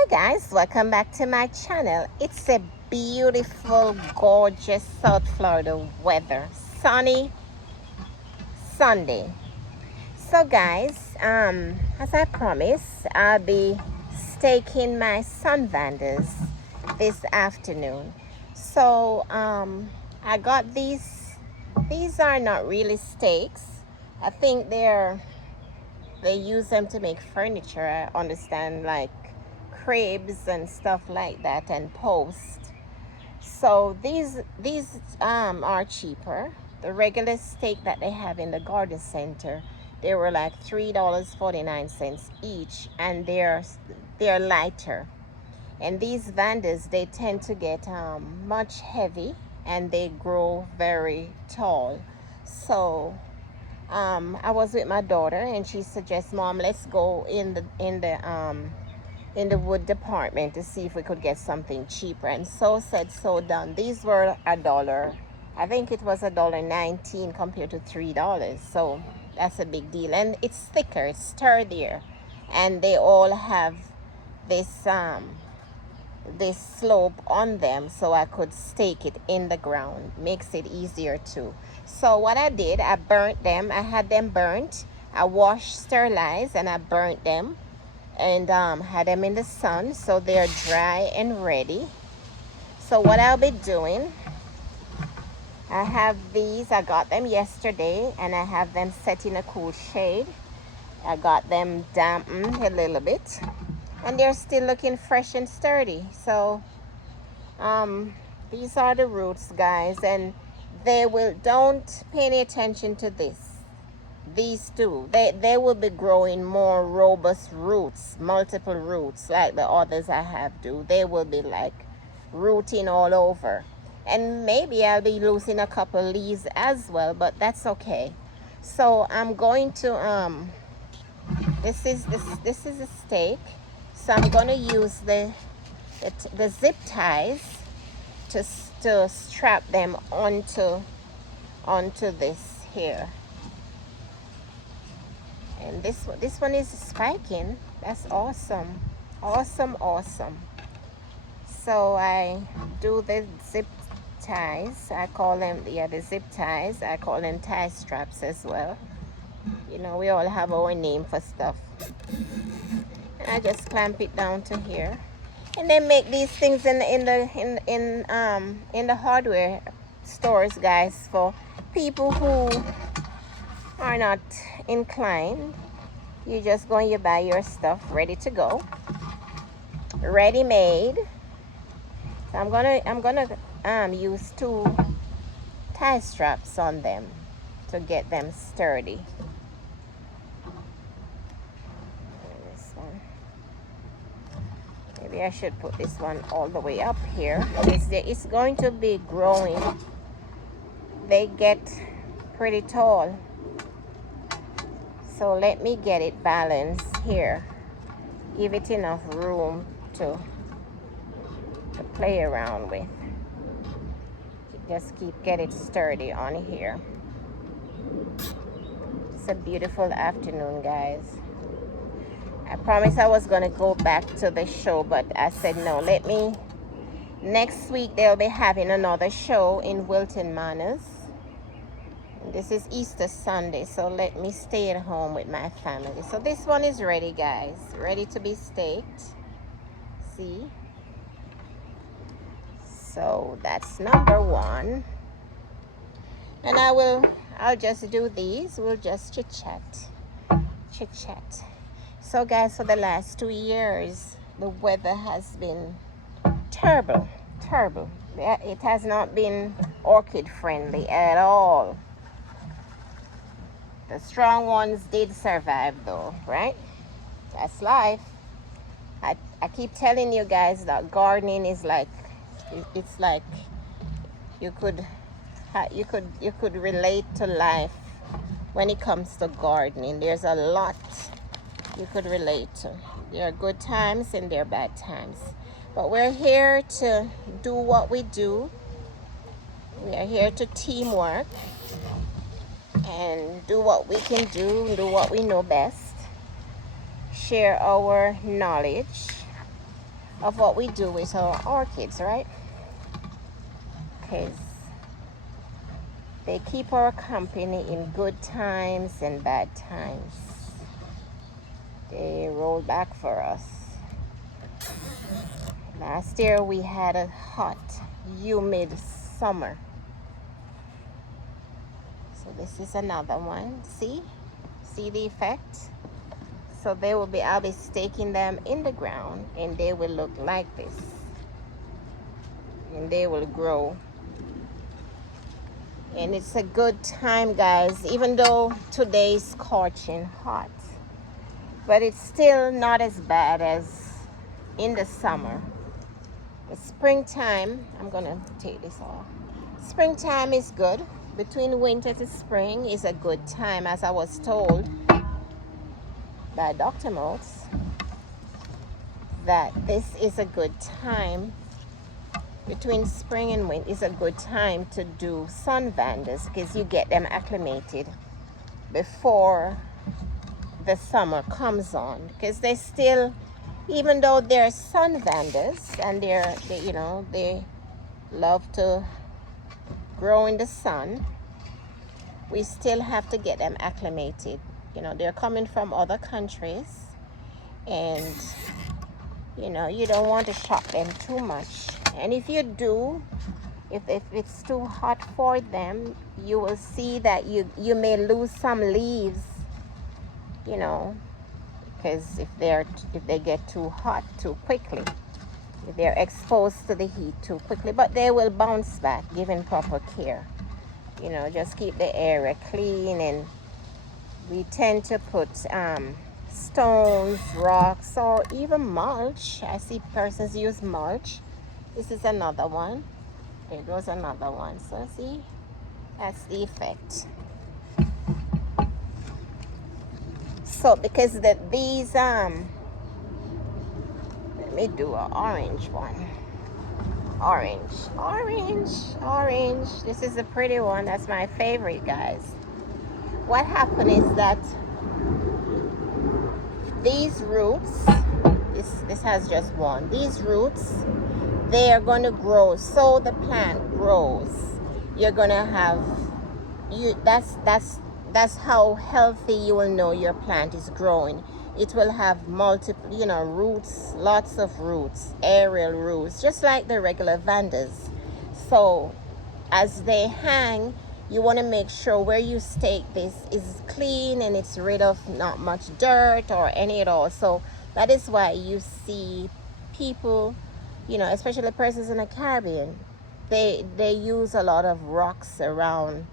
Hi guys, welcome back to my channel. It's a beautiful, gorgeous South Florida weather. Sunny Sunday. So guys, as I promised, I'll be staking my sun vandas this afternoon. So I got these. These are not really stakes. I think they use them to make furniture. I understand, like cribs and stuff like that, and posts. So these are cheaper. The regular steak that they have in the garden center, they were like $3.49 each, and they're lighter. And these vandas, they tend to get much heavy, and they grow very tall. So I was with my daughter, and she suggests, "Mom, let's go in the wood department to see if we could get something cheaper." And so said, so done. These were $1. I think it was $1.19 compared to $3. So that's a big deal. And it's thicker, it's sturdier, and they all have this this slope on them, so I could stake it in the ground. Makes it easier too. So what I did, I burnt them. I had them burnt. I washed, sterilized, and I burnt them, and had them in the sun so they're dry and ready. So what I'll be doing, I have these. I got them yesterday, and I have them set in a cool shade. I got them dampened a little bit, and they're still looking fresh and sturdy. So these are the roots, guys, and don't pay any attention to this. These two, they will be growing more robust roots, multiple roots, like the others I have do. They will be like rooting all over, and maybe I'll be losing a couple leaves as well, but that's okay. So I'm going to this is a stake. So I'm going to use the zip ties to strap them onto this here. And this one is spiking. That's awesome. Awesome. So I do the zip ties. I call them, the zip ties. I call them tie straps as well. You know, we all have our name for stuff. And I just clamp it down to here. And they make these things in the hardware stores, guys, for people who are not inclined. You just go and you buy your stuff ready to go, ready made. So I'm gonna use 2 tie straps on them to get them sturdy. This one, maybe I should put this one all the way up here. It's going to be growing. They get pretty tall. So let me get it balanced here. Give it enough room to play around with. Just get it sturdy on here. It's a beautiful afternoon, guys. I promised I was gonna go back to the show, but I said no. Next week they'll be having another show in Wilton Manors. This is Easter Sunday, so let me stay at home with my family. So this one is ready, guys. Ready to be staked. See? So that's number 1. And I'll just do these. We'll just chit-chat. So guys, for the last 2 years, the weather has been terrible. It has not been orchid friendly at all. The strong ones did survive though, right? That's life. I keep telling you guys that gardening is like, it's like you could relate to life when it comes to gardening. There's a lot you could relate to. There are good times and there are bad times. But we're here to do what we do. We are here to teamwork and do what we can do what we know best. Share our knowledge of what we do with our orchids, right? Because they keep our company in good times and bad times. They roll back for us. Last year we had a hot, humid summer. So this is another one. See the effect? So they will be, I'll be staking them in the ground and they will look like this. And they will grow. And it's a good time, guys, even though today's scorching hot. But it's still not as bad as in the summer. The springtime, I'm gonna take this off. Springtime is good. Between winter to spring is a good time, as I was told by Dr. Motes, that this is a good time. Between spring and winter is a good time to do sun vandas because you get them acclimated before the summer comes on, because they still, even though they're sun vandas and they love to grow in the sun, we still have to get them acclimated. They're coming from other countries, and you don't want to shock them too much. And if you do, if it's too hot for them, you will see that you may lose some leaves, because if they get too hot too quickly, if they're exposed to the heat too quickly. But they will bounce back given proper care. Just keep the area clean, and we tend to put stones, rocks, or even mulch. I see persons use mulch. This is another one. There goes another one. So see, that's the effect. So because these let me do an orange one. Orange. This is a pretty one. That's my favorite, guys. What happened is that these roots, this has just one. These roots, they are going to grow. So the plant grows. You're going to have that's how healthy you will know your plant is growing. It will have multiple, roots, lots of roots, aerial roots, just like the regular vandas. So as they hang, you want to make sure where you stake this is clean and it's rid of not much dirt or any at all. So that is why you see people, especially persons in the Caribbean, they use a lot of rocks around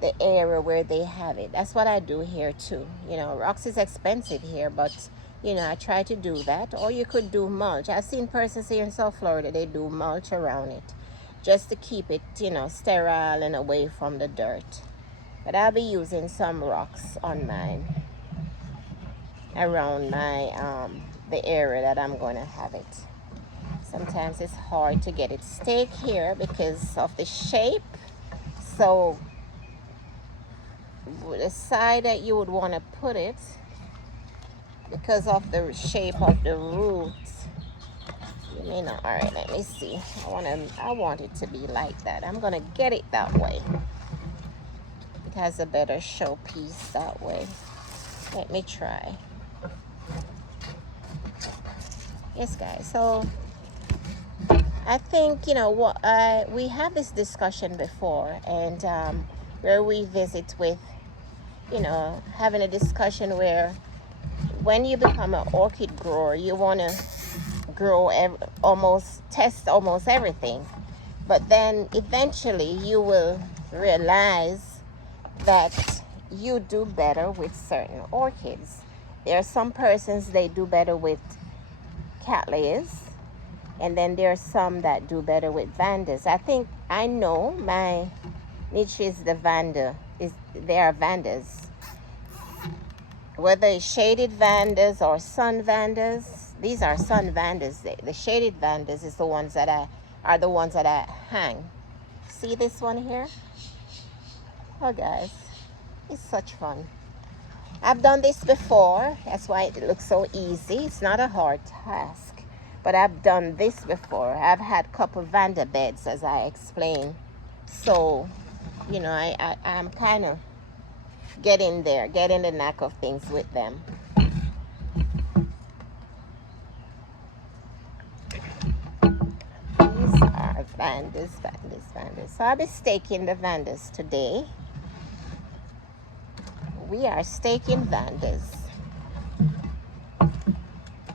the area where they have it. That's what I do here too. Rocks is expensive here, but I try to do that. Or you could do mulch. I've seen persons here in South Florida, they do mulch around it just to keep it sterile and away from the dirt. But I'll be using some rocks on mine around my the area that I'm going to have it. Sometimes it's hard to get it staked here because of the shape. So the side that you would want to put it, because of the shape of the roots, you may not. All right, let me see. I want it to be like that. I'm gonna get it that way. It has a better showpiece that way. Let me try. Yes, guys. So I think we had this discussion before, and where we visit with having a discussion where when you become an orchid grower, you want to grow test almost everything, but then eventually you will realize that you do better with certain orchids. There are some persons, they do better with cattleyas, and then there are some that do better with vandas. I know my niche is the vanda. They are vandas. Whether it's shaded vandas or sun vandas, these are sun vandas. The shaded vandas is the ones that are the ones that I hang. See this one here? Oh, guys, it's such fun. I've done this before. That's why it looks so easy. It's not a hard task. But I've done this before. I've had a couple vanda beds, as I explained. So, you know, I'm kind of getting there, getting the knack of things with them. These are vandas, vandas, vandas. So I'll be staking the vandas today. We are staking vandas.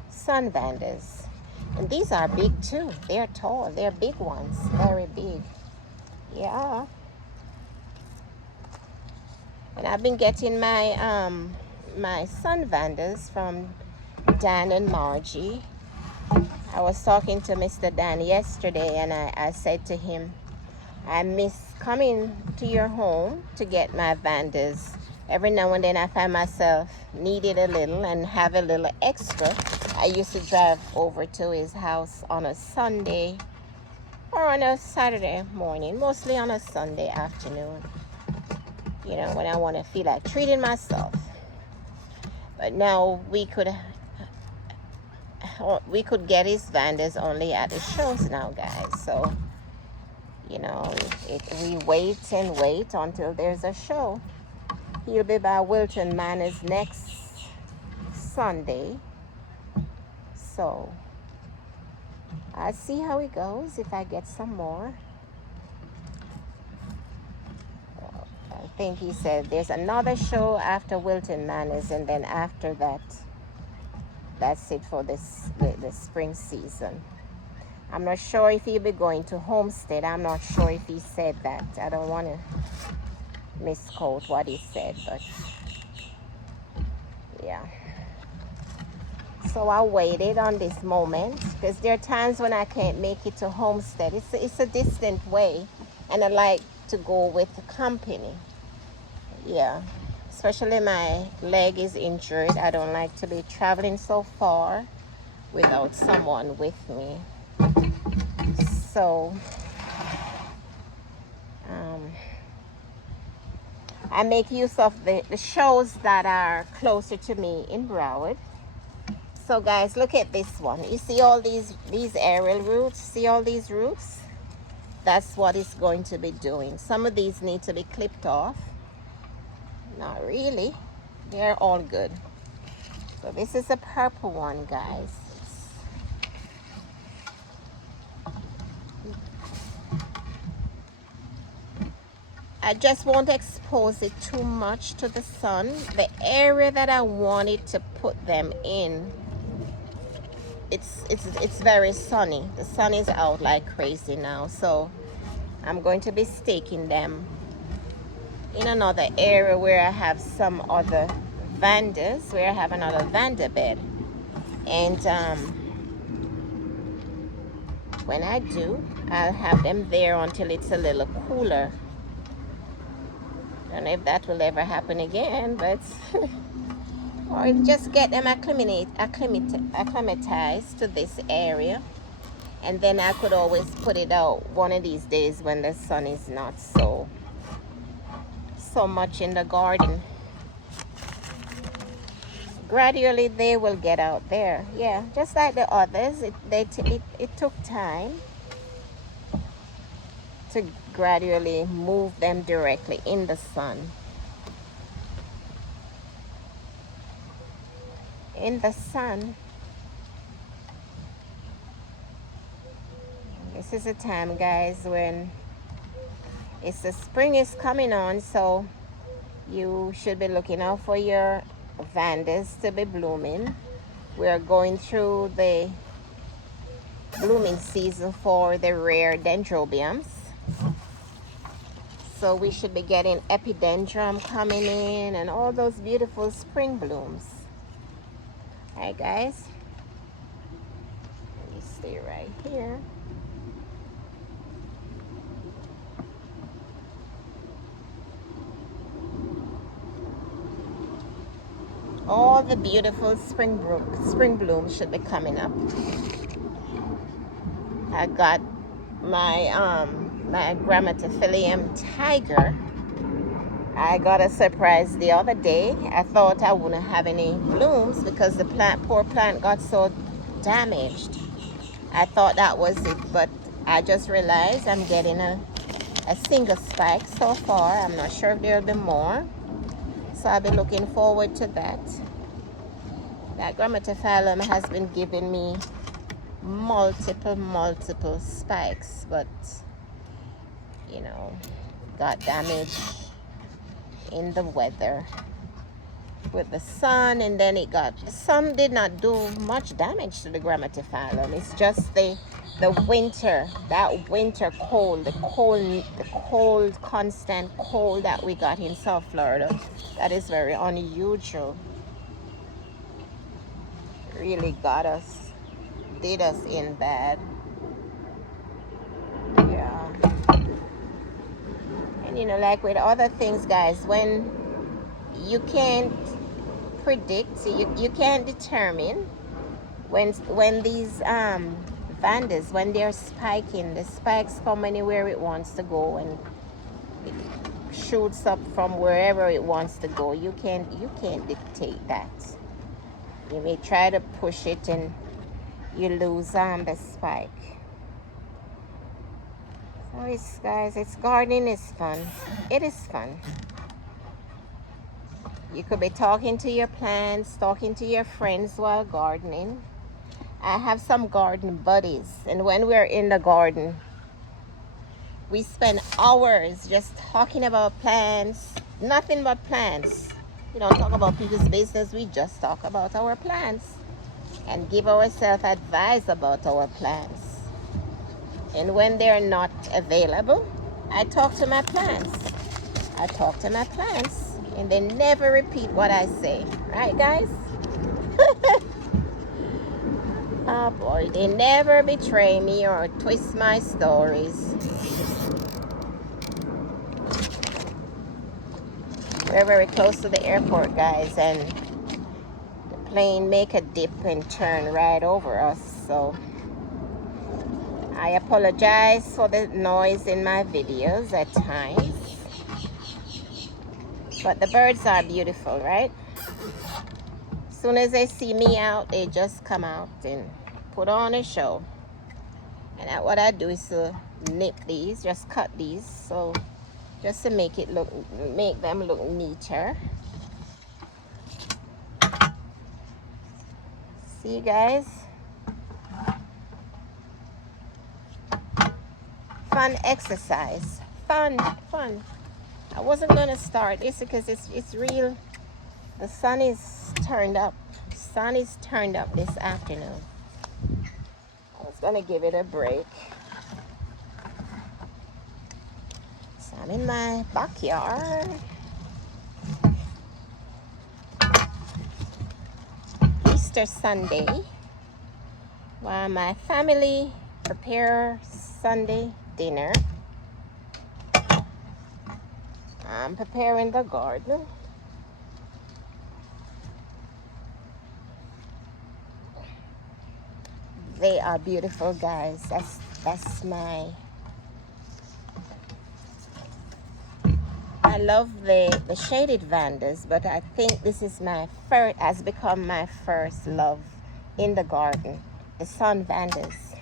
Sun vandas. And these are big too. They're tall. They're big ones. Very big. Yeah. And I've been getting my my sun vandas from Dan and Margie. I was talking to Mr. Dan yesterday, and I said to him, I miss coming to your home to get my vandas. Every now and then I find myself needing a little and have a little extra. I used to drive over to his house on a Sunday or on a Saturday morning, mostly on a Sunday afternoon, you know, when I want to feel like treating myself. But now we could get his vandas only at the shows now, guys. So, you know, we wait and wait until there's a show. He'll be by Wilton Manors next Sunday. So, I'll see how it goes if I get some more. I think he said there's another show after Wilton Manors, and then after that, that's it for the spring season. I'm not sure if he'll be going to Homestead. I'm not sure if he said that. I don't want to misquote what he said, but yeah. So I waited on this moment because there are times when I can't make it to Homestead. It's a distant way, and I like to go with the company. Yeah, especially my leg is injured. I don't like to be traveling so far without someone with me. So I make use of the shows that are closer to me in Broward. So guys, look at this one. You see all these aerial roots? See all these roots? That's what it's going to be doing. Some of these need to be clipped off. Not really. They're all good. So this is a purple one, guys. I just won't expose it too much to the sun. The area that I wanted to put them in, it's very sunny. The sun is out like crazy now, so I'm going to be staking them in another area where I have some other vandas, where I have another vanda bed. And when I do, I'll have them there until it's a little cooler. I don't know if that will ever happen again, but or just get them acclimatized to this area, and then I could always put it out one of these days when the sun is not so much in the garden. Gradually they will get out there. Yeah, just like the others, it took time to gradually move them directly in the sun. In the sun. This is a time, guys, when it's the spring is coming on, so you should be looking out for your vandas to be blooming. We're going through the blooming season for the rare dendrobiums, so we should be getting epidendrum coming in and all those beautiful spring blooms. All right, guys, let me stay right here. All the beautiful spring blooms should be coming up. I got my my Grammatifilium tiger. I got a surprise the other day. I thought I wouldn't have any blooms because the poor plant got so damaged. I thought that was it, but I just realized I'm getting a single spike so far. I'm not sure if there'll be more, so I'll be looking forward to that. That grammatophyllum has been giving me multiple spikes, but you know, got damaged in the weather with the sun, and then the sun did not do much damage to the grammatophyllum. It's just the winter, that winter cold, the cold, constant cold that we got in South Florida. That is very unusual. Really did us in bad. Yeah. And you know, like with other things, guys, when you can't predict, you can't determine when these vandas, when they're spiking, the spikes come anywhere it wants to go, and it shoots up from wherever it wants to go. You can't dictate that. You may try to push it and you lose the spike. So guys, gardening is fun. It is fun. You could be talking to your plants, talking to your friends while gardening. I have some garden buddies, and when we're in the garden, we spend hours just talking about plants, nothing but plants. We don't talk about people's business, we just talk about our plants and give ourselves advice about our plants. And when they're not available, I talk to my plants. And they never repeat what I say. Right, guys? Oh boy, they never betray me or twist my stories. We're very close to the airport, guys, and the plane make a dip and turn right over us. So I apologize for the noise in my videos at times. But the birds are beautiful, right? As soon as they see me out, they just come out and put on a show. And what I do is to nip these, just cut these, so just to make them look neater. See, guys? Fun exercise. Fun. I wasn't gonna start this because it's real. The sun is turned up. This afternoon. I was gonna give it a break. So I'm in my backyard. Easter Sunday, while my family prepare Sunday dinner, I'm preparing the garden. They are beautiful, guys. That's I love the shaded vandas, but I think this is has become my first love in the garden. The sun vandas.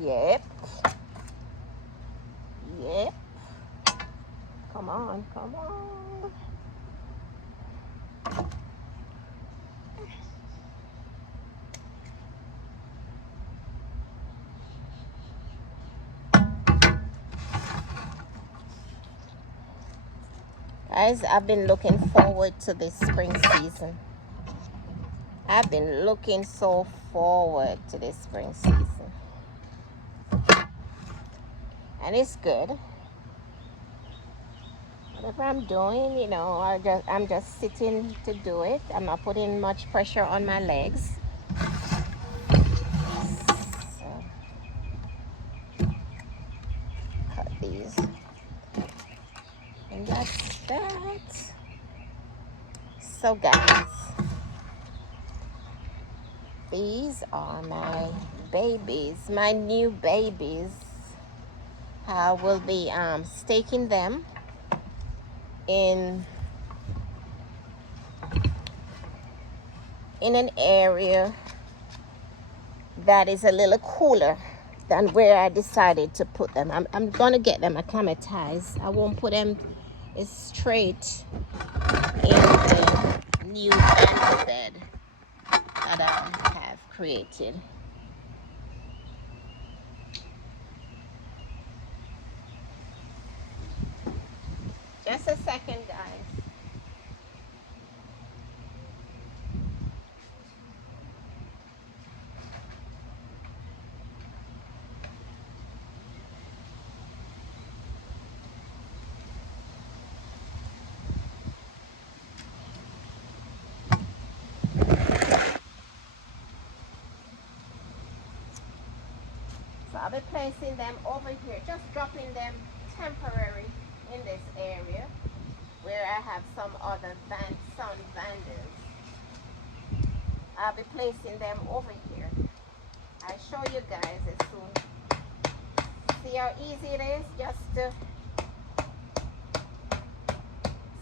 Yep. Come on. Guys, I've been looking forward to this spring season. I've been looking so forward to this spring season. And it's good. Whatever I'm doing, you know, I'm just sitting to do it. I'm not putting much pressure on my legs. So, cut these. And that's that. So guys, these are my babies, my new babies. I will be staking them in an area that is a little cooler than where I decided to put them. I'm gonna get them acclimatized. I won't put them straight in the new vanda bed that I have created. Just a second, guys. So I'll be placing them over here, just dropping them temporary in this area where I have some other sun vandas. I'll be placing them over here. I'll show you guys as soon. See how easy it is just to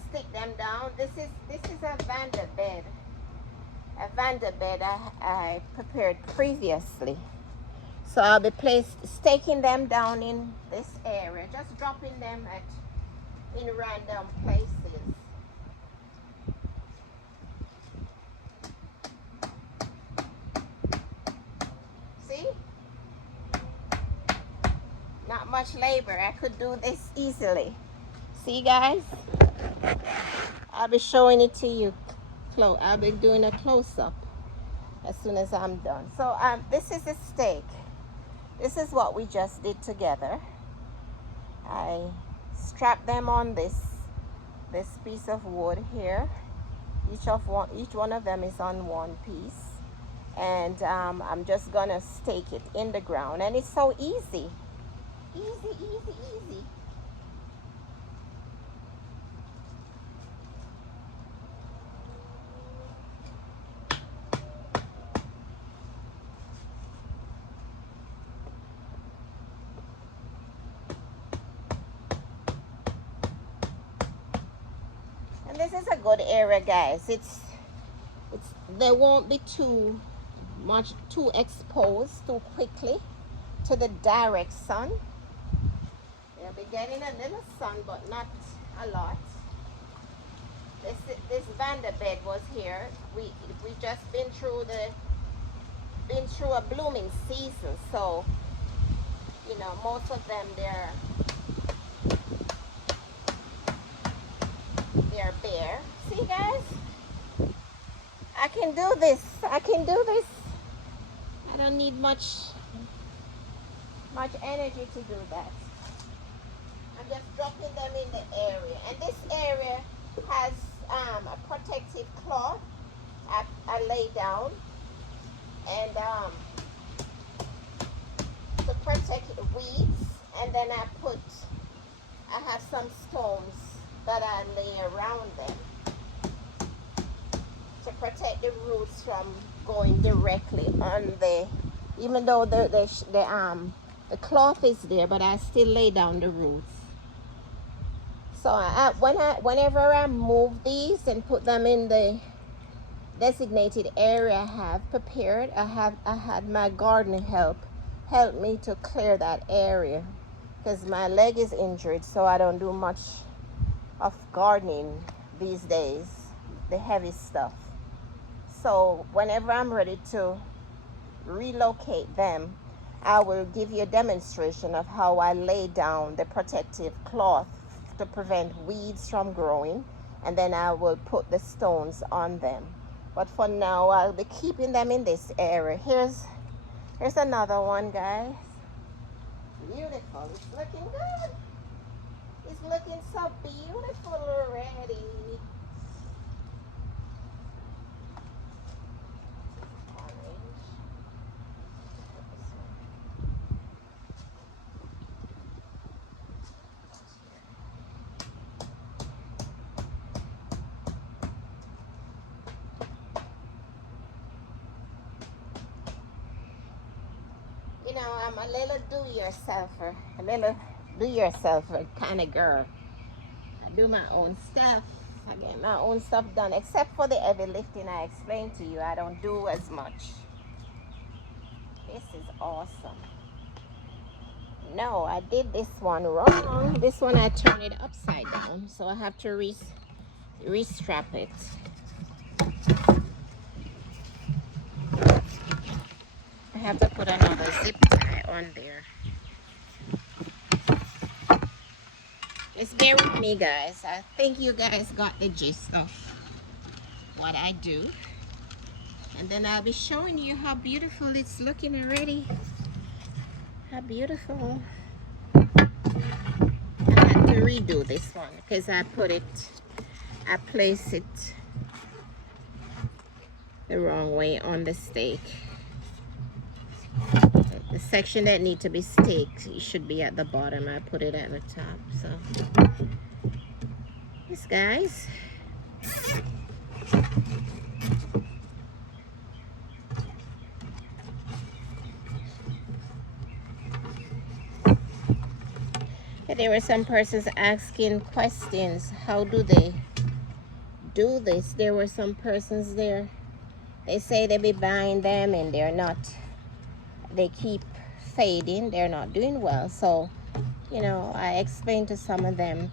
stick them down. This is a vanda bed. A vanda bed I prepared previously. So I'll be staking them down in this area, just dropping them in random places. See? Not much labor. I could do this easily. See, guys? I'll be showing it to you. I'll be doing a close-up as soon as I'm done. So this is a stake. This is what we just did together. I strapped them on this piece of wood here. Each one of them is on one piece, and I'm just gonna stake it in the ground, and it's so easy. Easy. And this is a good area, guys. They won't be too exposed too quickly to the direct sun. They'll be getting a little sun, but not a lot. This vanda bed was here. We just been through a blooming season, so you know most of them they're bare. See, guys, I can do this. I don't need much energy to do that. I'm just dropping them in the area, and this area has a protective cloth I lay down, and to protect weeds, and then I have some stones that I lay around them to protect the roots from going directly on even though the cloth is there, but I still lay down the roots. So whenever I move these and put them in the designated area I have prepared, I had my garden help me to clear that area, because my leg is injured, so I don't do much of gardening these days, the heavy stuff. So whenever I'm ready to relocate them, I will give you a demonstration of how I lay down the protective cloth to prevent weeds from growing, and then I will put the stones on them. But for now, I'll be keeping them in this area. Here's another one, guys. Beautiful. It's looking good. It's looking so beautiful already. You know, I'm a little do-yourselfer kind of girl. I do my own stuff. I get my own stuff done, except for the heavy lifting I explained to you. I don't do as much. is awesome. No, I did this one wrong. This one I turned it upside down, so I have to restrap it. I have to put another zip tie on there. Just bear with me, guys. I think you guys got the gist of what I do. And then I'll be showing you how beautiful it's looking already. How beautiful. I had to redo this one because I placed it the wrong way on the stake. The section that need to be staked, it should be at the bottom. I put it at the top. So yes, guys. There were some persons asking questions. How do they do this? There were some persons there. They say they be buying them and they're not. They keep fading. They're not doing well. So, you know, I explained to some of them,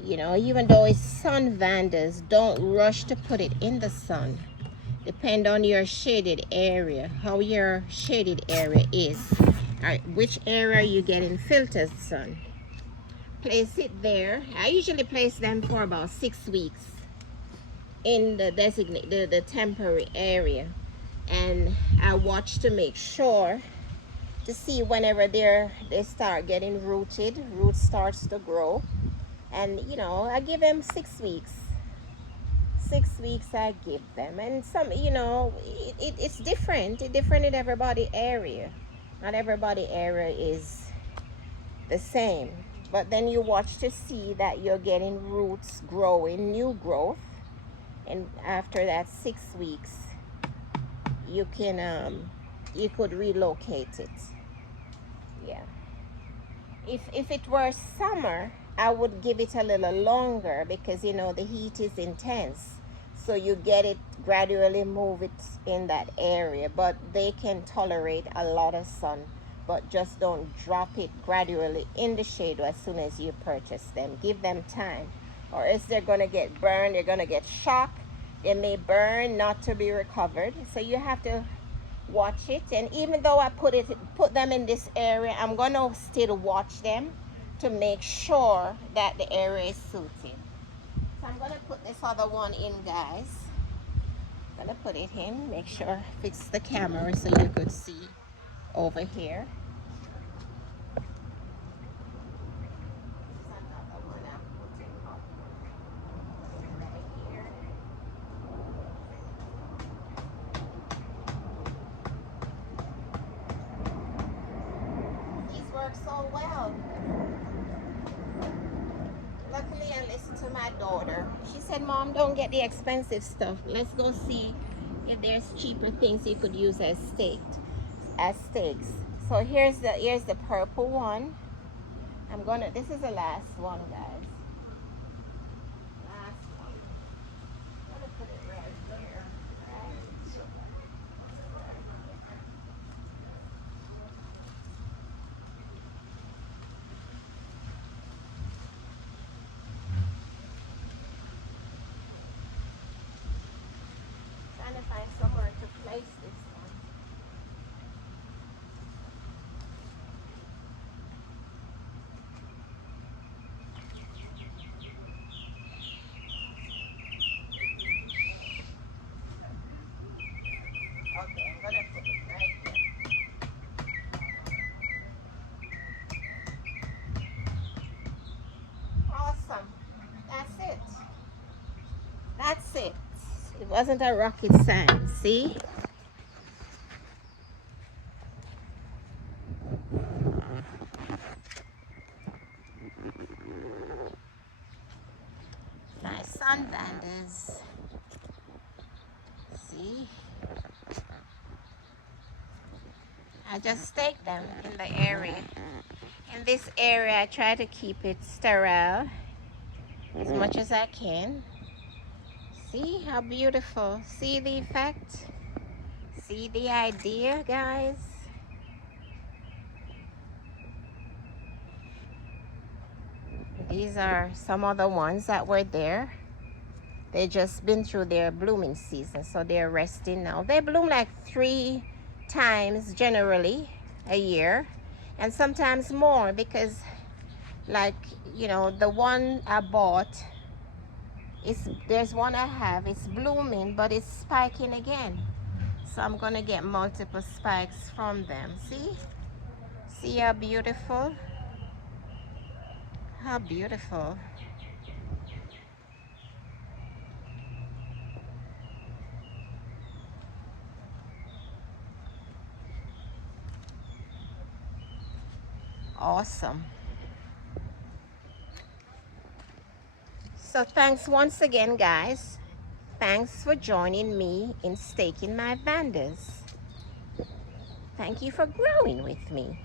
you know, even though it's sun vandas, don't rush to put it in the sun. Depend on your shaded area, how your shaded area is. Which area you get in filtered sun. Place it there. I usually place them for about 6 weeks in the designated the temporary area, and I watch to make sure to see whenever they start getting rooted, root starts to grow, and you know, I give them 6 weeks. 6 weeks I give them, and some, you know, it's different. It's different in everybody area. Not everybody area is the same. But then you watch to see that you're getting roots growing, new growth, and after that 6 weeks, you can you could relocate it. Yeah. If it were summer, I would give it a little longer because you know the heat is intense. So you get it gradually move it in that area, but they can tolerate a lot of sun. But just don't drop it gradually in the shade as soon as you purchase them. Give them time, or else they're gonna get burned. They're gonna get shocked. They may burn, not to be recovered. So you have to watch it. And even though I put them in this area, I'm gonna still watch them to make sure that the area is suited. So I'm gonna put this other one in, guys. I'm gonna put it in, make sure it fits the camera so you could see over here. These work so well. Luckily, I listened to my daughter. She said, "Mom, don't get the expensive stuff. Let's go see if there's cheaper things you could use as stakes." So here's the purple one. This is the last one, guys. Last one. I'm gonna put it right there. Right. Trying to find somewhere to place this one. Okay, I'm gonna put it right here. Awesome. That's it. That's it. It wasn't a rocket science, see? My sun vandas. See? I just stake them in the area. In this area, I try to keep it sterile as much as I can. See how beautiful. See the effect? See the idea, guys? These are some other ones that were there. They just been through their blooming season, so they're resting now. They bloom like 3 times generally a year, and sometimes more, because like, you know, the one I bought, there's one I have, it's blooming, but it's spiking again. So I'm gonna get multiple spikes from them. See how beautiful? How beautiful. Awesome. So thanks once again, guys. Thanks for joining me in staking my vandas. Thank you for growing with me.